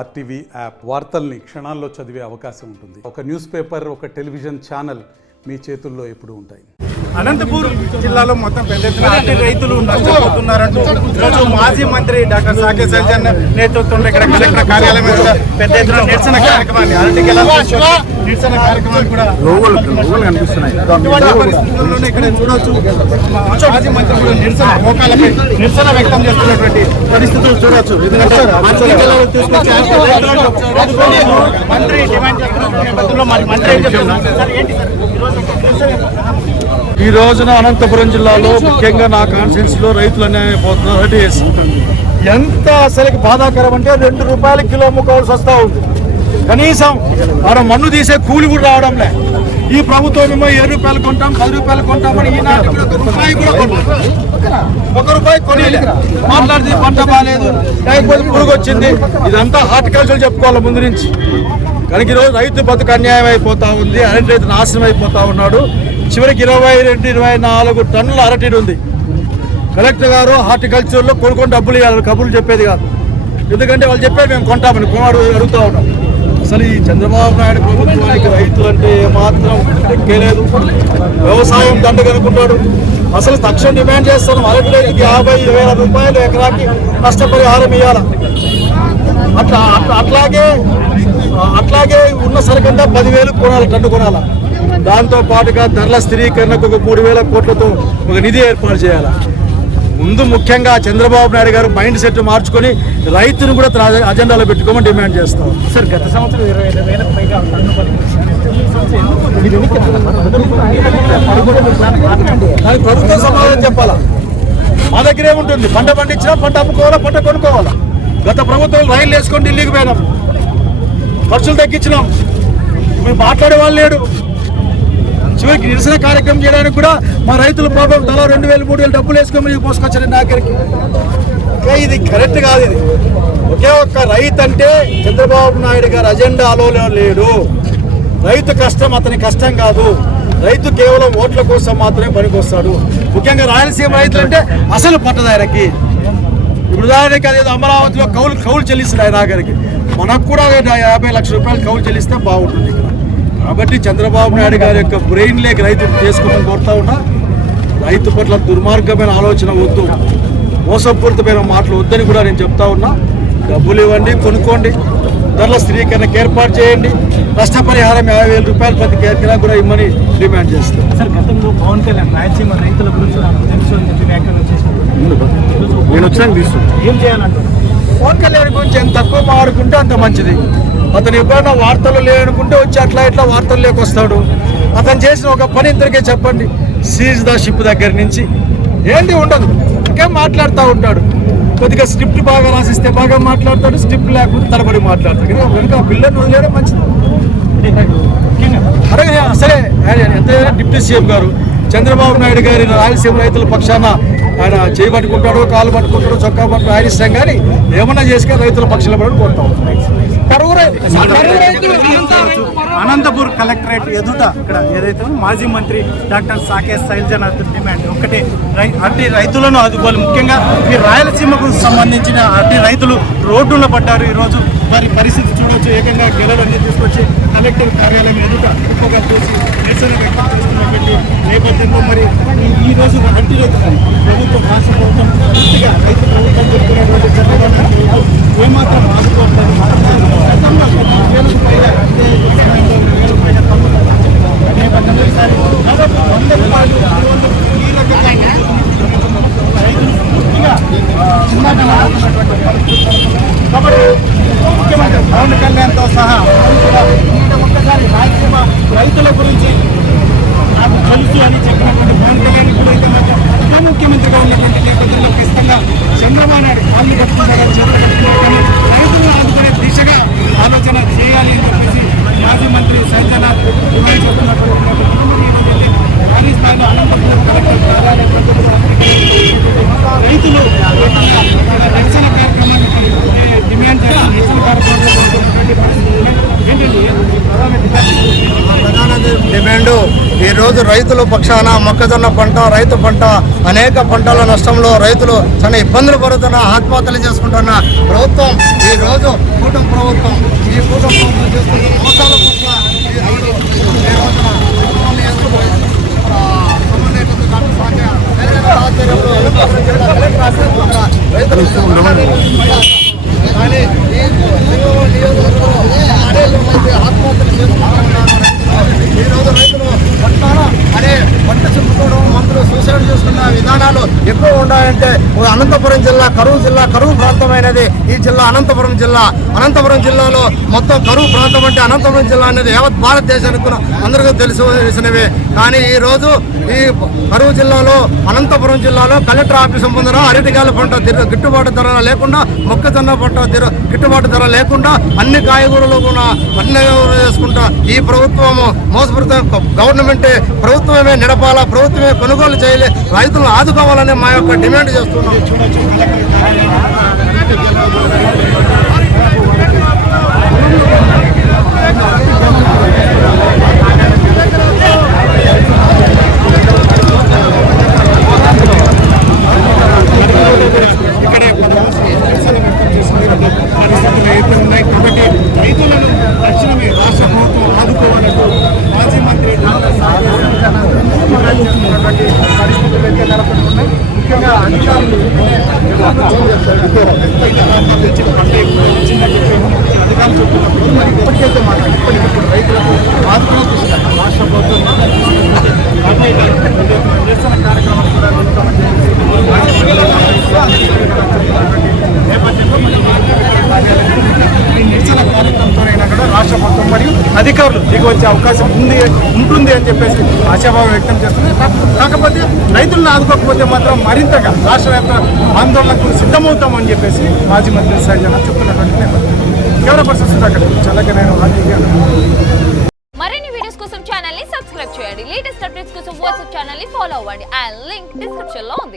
RTV app వార్తల్ని క్షణాల్లో చదివే అవకాశం ఉంటుంది. ఒక న్యూస్ పేపర్, ఒక టెలివిజన్ ఛానల్ మీ చేతుల్లో ఎప్పుడూ ఉంటాయి. అనంతపూర్ జిల్లాలో మొత్తం పెద్ద ఎత్తున అరటి రైతులు నష్టపోతున్నారంటూ ఈరోజు మాజీ మంత్రి డాక్టర్ సాకేత్ సైల్జన్ నేతృత్వంలో ఇక్కడ కలెక్టర్ కార్యాలయం మీద పెద్ద ఎత్తున నిరసన కార్యక్రమాన్ని నిరసన కార్యక్రమాన్ని కూడా కనిపిస్తున్నాయి. పరిస్థితుల్లోనే ఇక్కడ చూడొచ్చు మాజీ మంత్రి కూడా నిరసన వ్యక్తం చేస్తున్నటువంటి పరిస్థితులు చూడొచ్చు. ఎందుకంటే మంత్రి డిమాండ్ చేస్తున్న నేపథ్యంలో మంత్రి ఏం చెప్తున్నారు? ఈ రోజున అనంతపురం జిల్లాలో ముఖ్యంగా నా కాన్స్టిట్యూన్సీలో రైతులు అన్యాయం అయిపోతున్నారు. ఎంత అసలుకి బాధాకరం అంటే ₹2 కిలో అమ్ముకోవాల్సి వస్తూ ఉంది. కనీసం మనం మన్ను తీసే కూలి కూడా రావడంలే. ఈ ప్రభుత్వం ఏమో ₹7 కొంటాం, ₹10 కొంటామని ఈనాటి ₹1 కూడా ₹1 కొనిలే. మాట్లాడితే పంట బాగాలేదు, లేకపోతే పురుగు వచ్చింది. ఇదంతా హార్టికల్చర్ చెప్పుకోవాలి ముందు నుంచి. కనుక ఈరోజు రైతు బతుకు అన్యాయం అయిపోతా ఉంది. అరటి రైతు నాశనం అయిపోతా ఉన్నాడు. చివరికి 22-24 టన్నుల అరటి ఉంది. కలెక్టర్ గారు హార్టికల్చర్లో కొనుక్కొని డబ్బులు ఇవ్వాలి, కబుర్లు చెప్పేది కాదు. ఎందుకంటే వాళ్ళు చెప్పేది మేము కొంటామని కొనాడు అడుగుతూ ఉంటాం. అసలు ఈ చంద్రబాబు నాయుడు ప్రభుత్వానికి రైతులంటే ఏమాత్రం ఎక్కేలేదు. వ్యవసాయం దండగనుకుంటాడు. అసలు తక్షణ డిమాండ్ చేస్తాను, అరటి రైతుకి ₹50,000 ఎకరాకి నష్టపరిహారం ఇవ్వాలి. అట్లాగే ఉన్న సరికంటే 10,000 కొనాలి, టన్ను కొనాలి. దాంతో పాటుగా ధరల స్థిరీకరణకు ఒక 3,000 కోట్లతో ఒక నిధి ఏర్పాటు చేయాలి. ముందు ముఖ్యంగా చంద్రబాబు నాయుడు గారు మైండ్ సెట్ మార్చుకొని రైతును కూడా అజెండాలో పెట్టుకోమని డిమాండ్ చేస్తాం. సార్, గత సంవత్సరం 25,000 పైగా దానికి ప్రభుత్వం సమాధానం చెప్పాలా? మా దగ్గర ఏముంటుంది? పంట పండించినా పంట అమ్ముకోవాలా, పంట కొనుక్కోవాలా. గత ప్రభుత్వం రైలు వేసుకొని ఢిల్లీకి పోయినాం, ఖర్చులు తగ్గించినాం. మీరు మాట్లాడే వాళ్ళు లేడు. చివరికి నిరసన కార్యక్రమం చేయడానికి కూడా మా రైతులు పాపం తలా 2,000-3,000 డబ్బులు వేసుకొని పోసుకొచ్చారు నాగరికి. ఇది కరెక్ట్ కాదు. ఇది ఒకే ఒక్క రైతు అంటే చంద్రబాబు నాయుడు గారు అజెండాలో లేడు. రైతు కష్టం అతని కష్టం కాదు. రైతు కేవలం ఓట్ల కోసం మాత్రమే పనికొస్తాడు. ముఖ్యంగా రాయలసీమ రైతులు అంటే అసలు పట్టదాయనకి. ఇప్పుడు ఉదాహరణకి అదేదో అమరావతిలో కౌలు చెల్లిస్తున్నాయి నాగరికి. మనకు కూడా ₹50 లక్షల కౌలు చెల్లిస్తే బాగుంటుంది ఇక్కడ. కాబట్టి చంద్రబాబు నాయుడు గారి యొక్క బ్రెయిన్ లేక రైతులు చేసుకోమని కోరుతా ఉన్నా. రైతు పట్ల దుర్మార్గమైన ఆలోచన వద్దు, మోసపూరితమైన మాటలు వద్దని కూడా నేను చెప్తా ఉన్నా. డబ్బులు ఇవ్వండి, కొనుక్కోండి, ధరల స్థిరీకరణకు ఏర్పాటు చేయండి, నష్టపరిహారం ₹50,000 ప్రతి ఎకరా కూడా ఇవ్వమని డిమాండ్ చేస్తాం. సార్, గతంలో పవన్ కళ్యాణ్ రాయలసీమ రైతుల గురించి వ్యాఖ్యలు నేను వచ్చాక తీసుకుంటాను. ఏం చేయాలంటారు? పవన్ కళ్యాణ్ గురించి ఎంత తక్కువ మాడుకుంటే అంత మంచిది. అతను ఎప్పుడైనా వార్తలు లేనుకుంటే వచ్చి అట్లా వార్తలు లేకొస్తాడు. అతను చేసిన ఒక పని ఇద్దరికే చెప్పండి. సీజ్ ద షిప్ దగ్గర నుంచి ఏంటి ఉండదు, ఇంకేం మాట్లాడుతూ ఉంటాడు. కొద్దిగా స్క్రిప్ట్ బాగా రాసిస్తే బాగా మాట్లాడతాడు, స్క్రిప్ట్ లేకపోతే తలబడి మాట్లాడతాడు. కనుక పిల్లల్ని వదిలేయడం మంచిది. అలాగే సరే, ఎంతైనా డిప్యూటీ సీఎం గారు చంద్రబాబు నాయుడు గారి రాయలసీమ రైతుల పక్షాన ఆయన చేయి పట్టుకుంటాడు, కాలు పట్టుకుంటాడు, చొక్కా పట్టు ఆయన ఇష్టం. కానీ ఏమన్నా చేసుకుని రైతుల పక్షాన పడి కోరుతాం. అనంతపూర్ కలెక్టరేట్ ఎదుట ఇక్కడ ఏదైతే మాజీ మంత్రి డాక్టర్ సాకేత్ సైల్జన్ డిమాండ్ ఒకటే, అరటి రైతులను ఆదుకోవాలి. ముఖ్యంగా ఈ రాయలసీమకు సంబంధించిన అరటి రైతులు రోడ్డులో పడ్డారు. ఈరోజు వారి పరిస్థితి చూడవచ్చు. ఏకంగా గెలలన్నీ తీసుకొచ్చి కలెక్టర్ కార్యాలయం ఎదుట కుప్పగా చూసి నిరసన వ్యక్తం చేస్తున్నటువంటి నేపథ్యంలో మరి ఈ రోజు అరటి రైతులు ప్రభుత్వం, రాష్ట్ర ప్రభుత్వం పూర్తిగా రైతు ప్రభుత్వం చెప్తున్నటువంటి చంద్రబాబు ఏమాత్రం ఆదుకోవట్లేదు. కాబట్టి ముఖ్యమంత్రి పవన్ కళ్యాణ్తో సహా ఒక్కసారి రాయలసీమ రైతుల గురించి నాకు తెలుసు అని చెప్పినటువంటి పవన్ కళ్యాణ్ ఇప్పుడైతే ఉప ముఖ్యమంత్రిగా ఉన్నటువంటి నేపథ్యంలో ఖచ్చితంగా చంద్రబాబు నాయుడు కాళ్ళు కట్టుకుంటారని చెప్పి రైతులను ఆదుకునే దిశగా ఆలోచన చేయాలి అని చెప్పేసి మాజీ మంత్రి సైల్జనాథ్ డిమాండ్ చేస్తున్నటువంటి భారీ స్థాయిలో అనంతపురం కలెక్టర్ కార్యాలయం రైతులు రక్షణ కార్యక్రమాన్ని డిమాండ్ చేయాలి. నిరసన కార్యక్రమాలు ప్రధాన డిమాండ్ ఈ ఈరోజు రైతుల పక్షాన మొక్కజొన్న పంట, రైతు పంట, అనేక పంటల నష్టంలో రైతులు చాలా ఇబ్బందులు పడుతున్న, ఆత్మహత్యలు చేసుకుంటున్న ప్రభుత్వం ఈరోజు కూటమి ప్రభుత్వం. ఈ కూటమి ప్రభుత్వం చేస్తున్న మోసాల పట్ల కానీ ఆత్మహత్యలు చేసుకుంటున్నారు. ఈరోజు రైతులు పట్టాల అనే పంట చెప్పుకోవడం, మందులు సూసైడ్ చేసుకున్న విధానాలు ఎక్కువ ఉన్నాయంటే అనంతపురం జిల్లా కరువు ప్రాంతమైనది ఈ జిల్లా అనంతపురం జిల్లా. అనంతపురం జిల్లాలో మొత్తం కరువు ప్రాంతం అంటే అనంతపురం జిల్లా అనేది యావత్ భారతదేశానికి అందరికీ తెలిసినవే. కానీ ఈరోజు ఈ కరువు జిల్లాలో అనంతపురం జిల్లాలో కలెక్టర్ ఆఫీసు ముందర అరటికాయల పంట గిట్టుబాటు ధర లేకుండా, మొక్కజొన్న పంట గిట్టుబాటు ధర లేకుండా అన్ని కాయగూరలు కూడా అన్ని చేసుకుంటా ఈ ప్రభుత్వము మోసపూరిత గవర్నమెంటే ప్రభుత్వమే నడపాలా, ప్రభుత్వమే కొనుగోలు చేయలే, రైతులను ఆదుకోవాలని మా యొక్క డిమాండ్ చేస్తున్నాం. ఇక్కడే పరిస్థితులు అయితే ఉన్నాయి కాబట్టి రైతులను తక్షణమే రాష్ట్ర ప్రభుత్వం ఆదుకోవాలంటూ మాజీ మంత్రి పరిస్థితులు అయితే నెలకొంటున్నాయి. ముఖ్యంగా అధికారులు అధికారులు చెప్తున్నప్పుడు మరి ఇప్పటికైతే మాత్రం ఇప్పటికిప్పుడు రైతులకు ఆదుకునే తీసుకుంటారు రాష్ట్ర ప్రభుత్వం నిరసన కార్యక్రమాలు కూడా నేపథ్యంలో ఈ నిరసన కార్యక్రమంతోనైనా కూడా రాష్ట్ర ప్రభుత్వం మరియు అధికారులు దిగి వచ్చే అవకాశం ఉంటుంది అని చెప్పేసి ఆశాభావం వ్యక్తం చేస్తున్నారు. కాకపోతే రైతులను ఆదుకోకపోతే మాత్రం మరింతగా రాష్ట్ర వ్యాప్త ఆందోళనకు సిద్ధమవుతామని చెప్పేసి మాజీ మంత్రి సైజన చెప్తున్నటువంటి నేపథ్యం. కెమెరా పర్సన్ సుధాకర్ చల్లగా నేను మరిన్ని వీడియోస్ కోసం ఛానల్ ని సబ్స్క్రైబ్ చేయండి. లేటెస్ట్ అప్డేట్స్ కోసం వాట్సాప్ ఛానల్ ని ఫాలో అవ్వండి. ఆ లింక్ డిస్క్రిప్షన్ లో ఉంది.